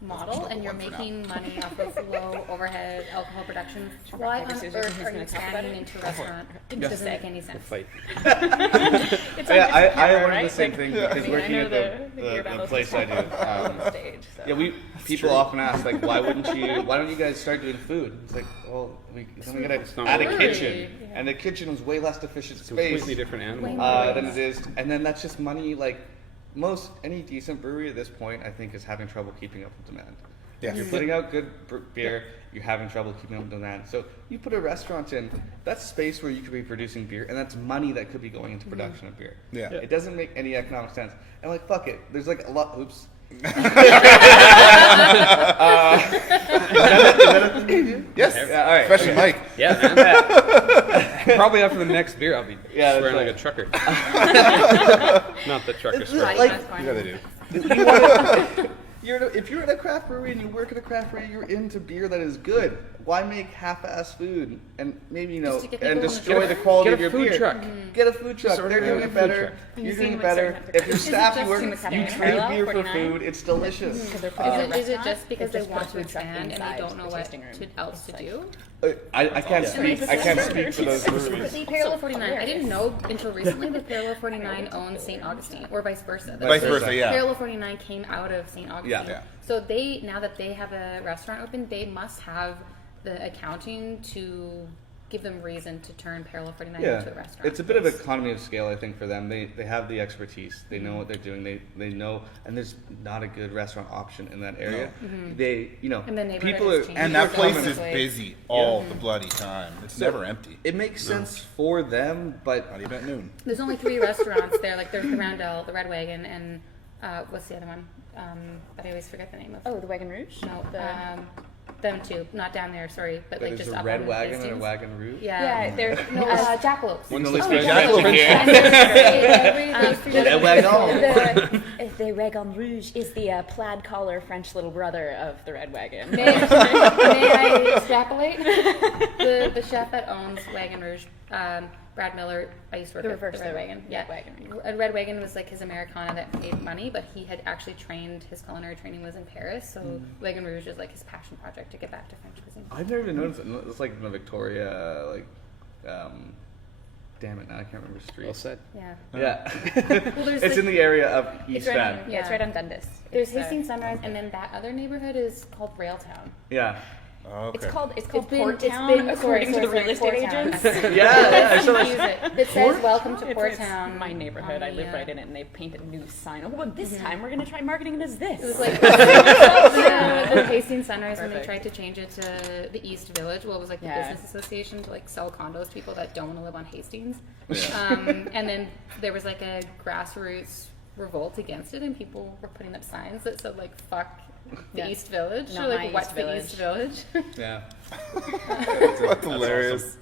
model and you're making money off of low overhead alcohol production, why on earth are you expanding into restaurant? It doesn't make any sense. Fight. It's I wanted right? the same thing because I mean, working I at know the beer battles place I do. on the stage. So. People often ask like, why don't you guys start doing food? It's like, well, we gotta not add a worth kitchen, and the kitchen is way less efficient It's a space completely different animal. than it is, and then that's just money. Like any decent brewery at this point, I think, is having trouble keeping up with demand. Yeah. You're putting out good beer, you're having trouble keeping up with demand. So you put a restaurant in, that's space where you could be producing beer, and that's money that could be going into production of beer. Yeah. It doesn't make any economic sense. And like, fuck it. There's like a lot. Oops. Yes. Yeah, all right. Especially Mike. Yeah, man. Probably after the next beer, I'll be Yeah, swearing that's like a trucker. Not that truckers swear. Yeah, they do. If you're at a craft brewery and you work at a craft brewery, you're into beer that is good. Why make half-ass food and maybe Just to get and people in the destroy door. the quality Get of a your food beer? truck. Get a food truck. Just They're order doing a it food better. truck. Have you You're seen doing it what's better. certain If your Is it staff just work, in you the trade Parallel, beer for 49? food. It's delicious. Because they're putting in a Is it restaurant, just because they they just want put to a food truck expand and inside they don't know the what tasting room. else to do? I can't speak. I can't speak for those breweries. See, Parallel 49, I didn't know until recently that Parallel 49 owns St. Augustine, or vice versa. Vice versa, yeah. Parallel 49 came out of St. Augustine. Yeah. So now that they have a restaurant open, they must have the accounting to give them reason to turn Parallel 49 Yeah, into a restaurant. it's a bit of economy of scale, I think, for them. They have the expertise. They know what they're doing. They know, and there's not a good restaurant option in that area. They, And the neighborhood people has are, changed. And that place Common is place. busy all the bloody time. It's So- never empty. It makes sense for them, but Not even at noon. There's only 3 restaurants there. Like there's the Roundel, the Red Wagon, and what's the other one? But I always forget the name of. Oh, the Wagon Rouge? No, them two. Not down there. Sorry, but like there's just a up red on wagon and a Hastings. wagon route. Yeah, there's no Jackalopes. When the list yeah. Red wagon. The Wagon Rouge is the plaid collar French little brother of the Red Wagon. May I extrapolate? The chef that owns Wagon Rouge, Brad Miller, I used to work The at reverse, the Red the Wagon. Yeah, Red Wagon. Red Wagon was like his Americana that made money, but he had actually trained, his culinary training was in Paris, so Wagon Rouge is like his passion project to get back to French cuisine. I've never even noticed it. It's like in the Victoria, Damn it, now I can't remember street. Well said. Yeah. Yeah. Well, there's It's in the area of East It's right Van. on, yeah, it's right on Dundas. There's It's, Hastings Sunrise, and then that other neighborhood is called Railtown. Yeah. Oh, okay. It's called It's Port been- Town, according to the real estate agents. Yeah, I saw Let's use that. it. It says "Welcome to It's Port Town." my neighborhood. I live right in it, and they painted a new sign. Oh, well, this time we're going to try marketing it as this. It was like the Hastings Sunrise when they Perfect. tried to change it to the East Village. Well, it was like the Yeah. business association to like sell condos to people that don't want to live on Hastings. Yeah. And then there was like a grassroots revolt against it, and people were putting up signs that said like "fuck the Yeah. East Village" Not or my like "what's East the Village." East Village." Yeah. That's hilarious.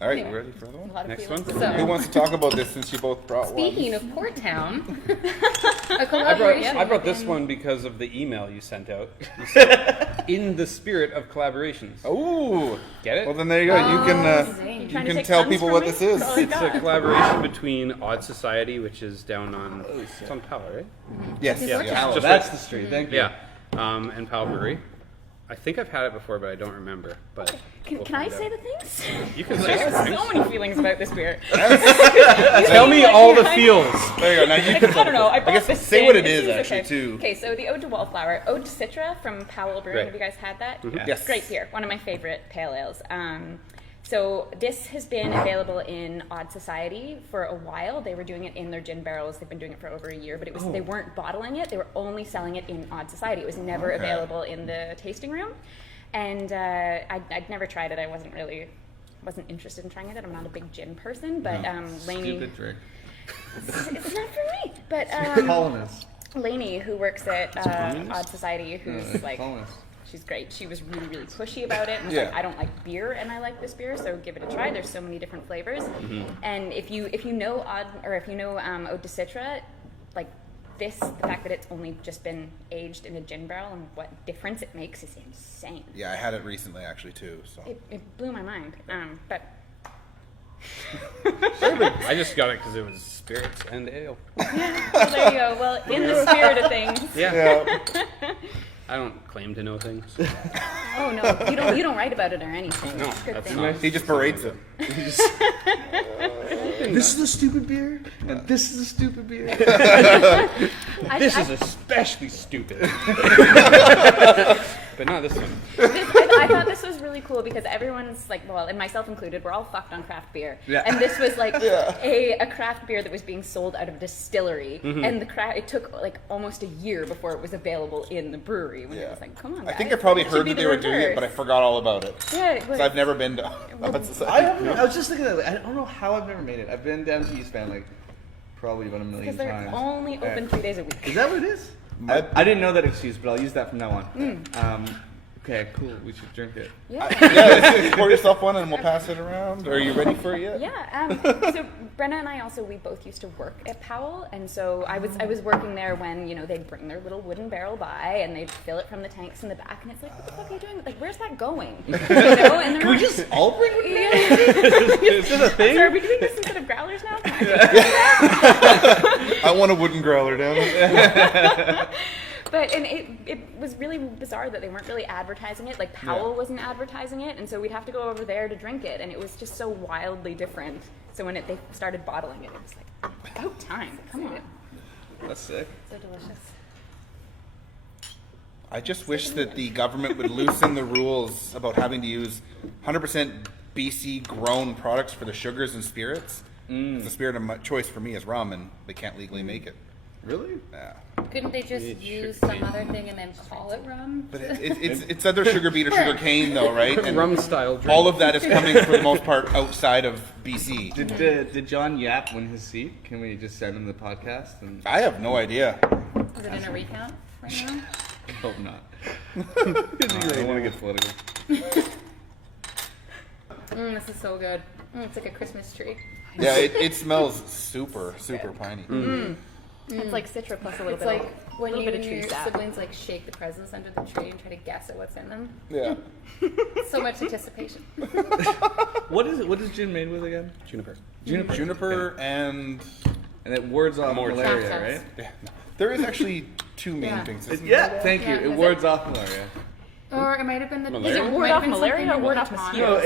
All right, Yeah. you ready for another a one? lot of Next people. one. So- Who wants to talk about this since you both brought Speaking one? of Port Town, a I collaboration. brought this within- one because of the email you sent out. You said, in the spirit of collaborations. Oh, Get it? well then there you go. You can Amazing. you Trying to can take tell puns people from what me? this is. That's all I It's a got. collaboration between Odd Society, which is down on it's on Powell, right? Yes, Yeah. yeah. Oh, Just that's right. the street. Thank you. Yeah, and Powell Brewery. I think I've had it before, but I don't remember. But Can, we'll can I find say out. the things? You can I say have some things. so many feelings about this beer. Tell me all the feels. There you go. Now you Like, can. I don't know. I, brought guess this say in. what it It is seems actually okay. too. Okay, so the Ode to Wallflower, Ode to Citra from Powell Brewing. Right. Have you guys had that? Yeah. Yes. Great beer. One of my favorite pale ales. So this has been available in Odd Society for a while. They were doing it in their gin barrels. They've been doing it for over a year, but it was they weren't bottling it. They were only selling it in Odd Society. It was never Okay. available in the tasting room. And I'd never tried it. I wasn't interested in trying it. I'm not a big gin person, but Lainey, Stupid drink. it's not for me. But Colonist. Lainey, who works at Odd Society, who's like, Colonist. she's great. She was really, really pushy about it. And was Yeah. like, I don't like beer, and I like this beer, so give it a try. There's so many different flavors. And if you know Ode de Citra, like this, the fact that it's only just been aged in a gin barrel and what difference it makes is insane. Yeah, I had it recently actually too. So It blew my mind. But I just got it because it was spirits and ale. well, there you go. Well, in the spirit of things. Yeah. I don't claim to know things. Oh no, you don't write about it or anything. No, It's a good that's thing. not. he just berates it. This is a stupid beer, and this is a stupid beer. This is especially stupid. But not this one. I thought this was really cool because everyone's like, well, and myself included, we're all fucked on craft beer. Yeah. And this was like a craft beer that was being sold out of a distillery, and it took like almost a year before it was available in the brewery. When it was like, come on, I think I guys, probably it should heard be that the they were doing it, but I reverse. forgot all about it. Yeah, it was. Because I've never been to Odd I Society. haven't. I was just thinking that. I don't know how I've never made it. I've been down to East Van like probably about a million Because they're times. only open 3 days a week. Is that what it is? I didn't know that excuse, but I'll use that from now on. Okay, cool. We should drink it. Yeah. Yeah, pour yourself one and we'll pass it around. Are you ready for it yet? Yeah. So Brenna and I we both used to work at Powell, and so I was working there when they'd bring their little wooden barrel by and they'd fill it from the tanks in the back, and it's like, what the fuck are you doing? Like, where's that going? And they're Can we not- just all bring one? Yeah. Is this a thing? So are we doing this instead of growlers now? I want a wooden growler down it. But and it was really bizarre that they weren't really advertising it. Like Powell wasn't advertising it, and so we'd have to go over there to drink it, and it was just so wildly different. So when they started bottling it, it was like, about time. Come on. That's sick. So delicious. I just wish that the government would loosen the rules about having to use 100% BC grown products for the sugars and spirits. The spirit of my choice for me is rum, and they can't legally make it. Really? Yeah. Couldn't they just It use should some be. other thing and then call it rum? But it's either sugar beet or sugar cane, though, right? And Rum style drink. all of that is coming for the most part outside of BC. Did John Yap win his seat? Can we just send him the podcast? And I have no idea. Is it in a recount right now? hope not. I don't want to get political. This is so good. It's like a Christmas tree. Yeah, it smells super piney. It's like Citra plus a little It's bit. like when little you, bit of tree your sap. siblings like shake the presents under the tree and try to guess at what's in them. Yeah. So much anticipation. What is it? What is gin made with again? Juniper. Juniper and And it wards off More malaria, Chapsas. right? there is actually two main Yeah. things. Yeah, thank you. Yeah, It is wards off malaria. Or it might have been the. Malaria? Is it ward off malaria or ward off No, mosquitoes?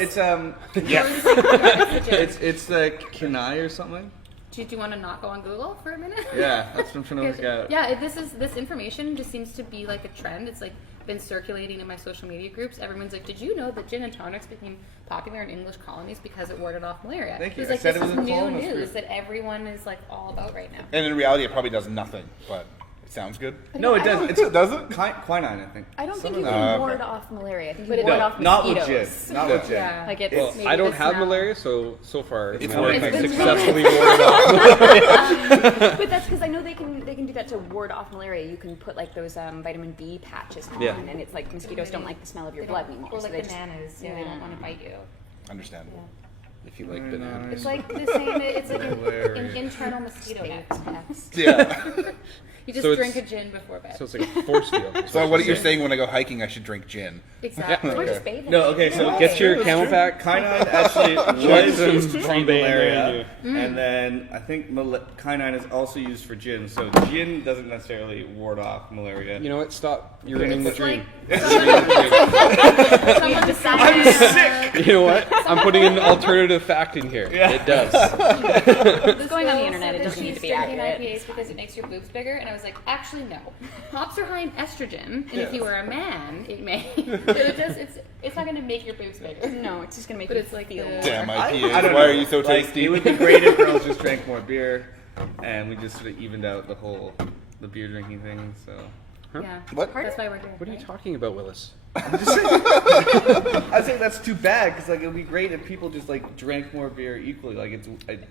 it's the Kenai or something. Do you want to not go on Google for a minute? Yeah, that's what I'm trying to work out. Yeah, this information just seems to be like a trend. It's like been circulating in my social media groups. Everyone's like, "Did you know that gin and tonics became popular in English colonies because it warded off malaria?" Thank you. It's I like said this it was is a new columnist news group. that everyone is like all about right now. And in reality, it probably does nothing, but it sounds good. No, it does. It doesn't? Quinine, I think. I don't think Some you of can them. ward off malaria. I think you But it- ward No, off not with mosquitoes. gin. Not with gin. Yeah. Like it's Well, Maybe I don't the have smell. malaria, so far It's my working. wife It's been successfully warded off. but that's because I know they can do that to ward off malaria. You can put like those vitamin B patches on, Yeah. and it's like mosquitoes don't like the smell of your They blood don't- anymore. Or so like they just- bananas, yeah, they don't want to bite you. Understandable. If you like bananas. It's like the same. It's like an internal mosquito net. Yeah. You just So drink a it's- gin before bed. So it's like a force field. So what you're saying when I go hiking, I should drink gin. Exactly. Or just bathe in No, it. okay, so No. Get your Camelback. Quinine actually was used to treat Bombay malaria, and and then I think quinine is also used for gin. So gin doesn't necessarily ward off malaria. You know what? Stop. You're ruining the It's dream. like Someone decided. I'm sick. You know what? I'm putting an alternative fact in here. Yeah. It does. It's going on the internet, it doesn't need to be accurate. IPAs because it makes your boobs bigger, and I was like, actually no. Hops are high in estrogen, and if you were a man, it may. But it's not going to make your boobs bigger. No, it's just gonna make But you it's like feel the- more. Damn I IPAs. don't Why know. are you so Like, tasty? it would be great if girls just drank more beer, and we just sort of evened out the beer drinking thing. So Yeah. What? That's why we're here. What are you right? talking about, Willis? I think that's too bad because like it would be great if people just like drank more beer equally. Like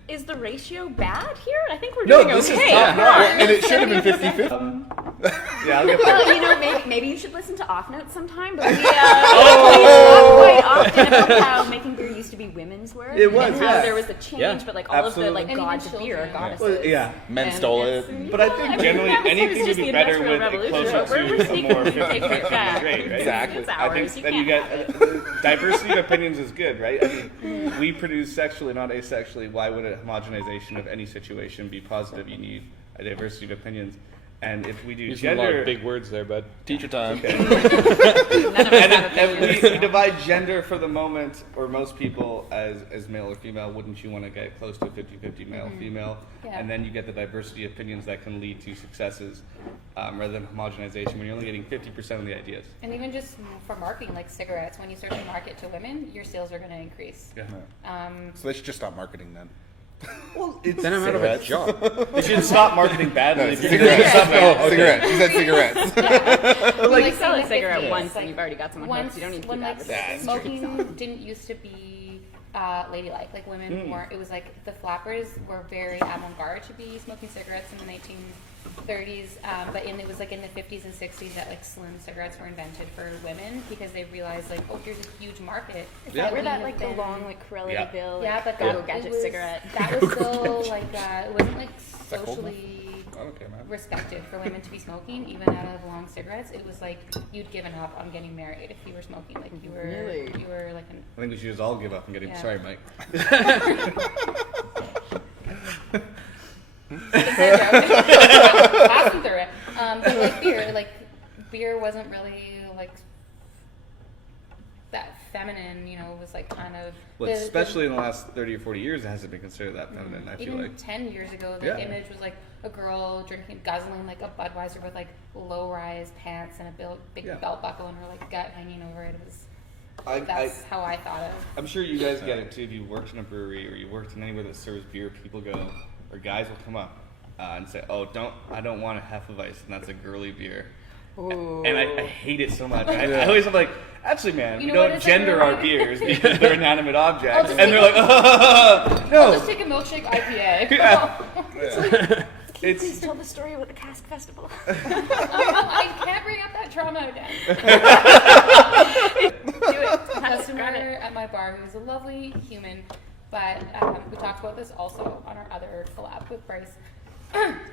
Is the ratio bad here? I think we're No, doing this is okay. top Well, and it should have been 50-50. yeah, I'll get Well, there. you know, maybe you should listen to Off Notes sometime. But we talk quite often about how making beer used to be women's work. It was, and how yeah. there was a change, Yeah, but like all absolutely. of the like And gods even of beer are children. goddesses. Well, yeah. Men And stole it's- it. But I think generally that was anything just would be the better Industrial with it Revolution. closer We're to a speaking more from 50-50 yeah. rate, right? Exactly. It's I ours. think You then you can't get diversity of opinions is good, right? I mean, we produce sexually, not asexually. Why would a homogenization of any situation be positive? You need a diversity of opinions, and if we do Using a lot gender, of big words there, bud. Teacher time. None of us have and opinions. we divide gender for the moment, or most people as male or female, wouldn't you want to get close to a 50-50 male-female? Yeah. And then you get the diversity of opinions that can lead to successes rather than homogenization when you're only getting 50% of the ideas. And even just for marketing, like cigarettes, when you start to market to women, your sales are going to increase. Yeah. So they should just stop marketing then. Well, it's Then I'm out of a job. They should stop marketing badly. Cigarettes. Yeah. Oh, cigarettes. She said cigarettes. But Like, sell a cigarette it's once like and you've already got someone hooked. You don't need to when keep like advertising. smoking didn't used to be ladylike. Like women weren't. It was like the flappers were very avant-garde to be smoking cigarettes in the 1930s. But it was like in the 50s and 60s that like slim cigarettes were invented for women because they realized like, oh, here's a huge market. Yeah. Where that we like have the been- long like Corelli Yeah. bill, Yeah, like, but go that gadget it was, cigarette. That was still like it wasn't like that cold enough? socially Okay, man. respected for women to be smoking, even out of long cigarettes. It was like you'd given up on getting married if you were smoking. Like you were, Really? you were like an. I think we should just all give up and get him. Yeah. Sorry, Mike. Passing through it. But like beer wasn't really like that feminine. You know, it was like kind of. Well, especially in the last 30 or 40 years, it hasn't been considered that feminine. I feel even like. 10 years ago, the Yeah. image was like a girl drinking, guzzling like a Budweiser with like low-rise pants and a big Yeah. belt buckle and her like gut hanging over it. It was. I, How I thought of. I'm sure you guys get it too. If you worked in a brewery or you worked in anywhere that serves beer, people go, or guys will come up and say, "Oh, I don't want a Hefeweizen, and that's a girly beer." Ooh. And I hate it so much. I always am like, actually, man, You we know what don't it's like gender when our I- beers because they're inanimate objects, just and they're like, I'll no. just take a milkshake IPA. Yeah. Please It's tell the story about the cask festival. I can't bring up that trauma again. Do it. Customer Grab it. at my bar who was a lovely human, but we talked about this also on our other collab with Bryce.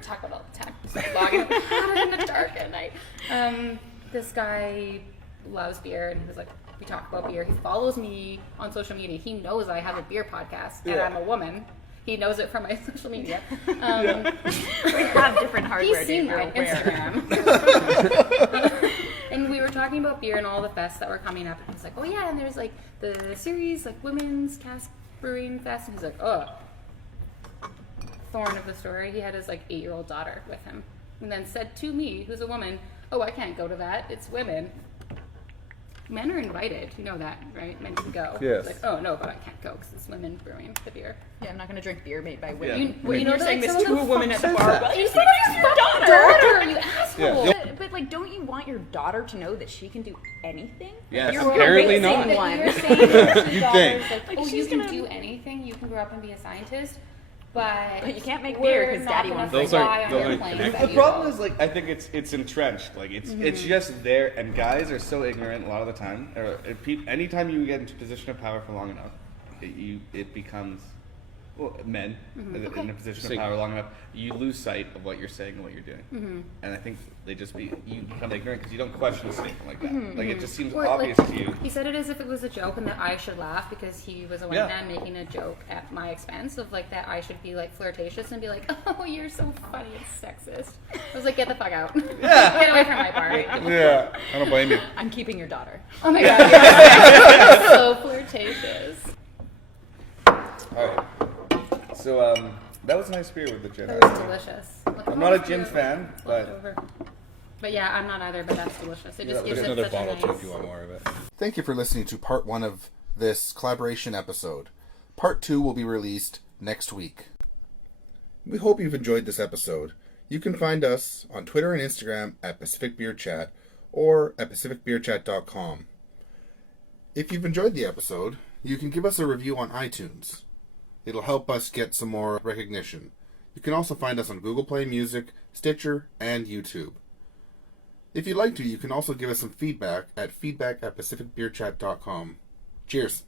Talk about it all the time. Just like logging out in the dark at night. This guy loves beer, and he was like, we talk about beer. He follows me on social media. He knows I have a beer podcast, and Yeah. I'm a woman. He knows it from my social media. We have different hardware. He's seen Dave, my you're aware. Instagram. And we were talking talking about beer and all the fests that were coming up, and he's like, oh yeah, and there's like the series, like Women's Cask Brewing Fest, and he's like, oh. Thorn of the story, he had his like 8-year-old daughter with him, and then said to me, who's a woman, oh, I can't go to that, it's women. Men are invited, you know that, right? Men can go. Yes. It's like, oh no, but I can't go because it's women brewing the beer. Yeah, I'm not going to drink beer made by Yeah. women. You know, You're saying like, this some to of a the woman at the fuck bar. says that? Well, You you said it's your daughter, you asshole. Yeah. But like, don't you want your daughter to know that she can do anything? Yes, You're apparently raising not. one. You're saying that your You'd daughter's think. like, Like, oh, she's you can gonna- do anything. You can grow up and be a scientist, but you can't make we're beer 'cause not daddy gonna wants Those fly aren't- on those your aren't planes connected. that The you problem go. is, like, I think it's entrenched. Like, it's just there, and guys are so ignorant a lot of the time. Or anytime you get into a position of power for long enough, it becomes men in a position So- of power long enough, you lose sight of what you're saying and what you're doing. And I think you become ignorant because you don't question a statement like that. Like, it just seems Or, obvious like, to you. he said it as if it was a joke and that I should laugh because he was a white Yeah. man making a joke at my expense of like that I should be like flirtatious and be like, oh, you're so funny, it's sexist. I was like, get the fuck out. Get away from my bar. Yeah, I don't blame you. I'm keeping your daughter. Oh my god, you're so flirtatious. All right. So that was a nice beer with the gin. That was delicious. Look, I'm not a how gin much fan, left but over. But yeah, I'm not either, but that's delicious. It just Yeah, gives there's it Another such a bottle nice... too if you want more of it. Thank you for listening to part 1 of this collaboration episode. Part 2 will be released next week. We hope you've enjoyed this episode. You can find us on Twitter and Instagram at Pacific Beer Chat or at pacificbeerchat.com. If you've enjoyed the episode, you can give us a review on iTunes. It'll help us get some more recognition. You can also find us on Google Play Music, Stitcher, and YouTube. If you'd like to, you can also give us some feedback at pacificbeerchat.com. Cheers.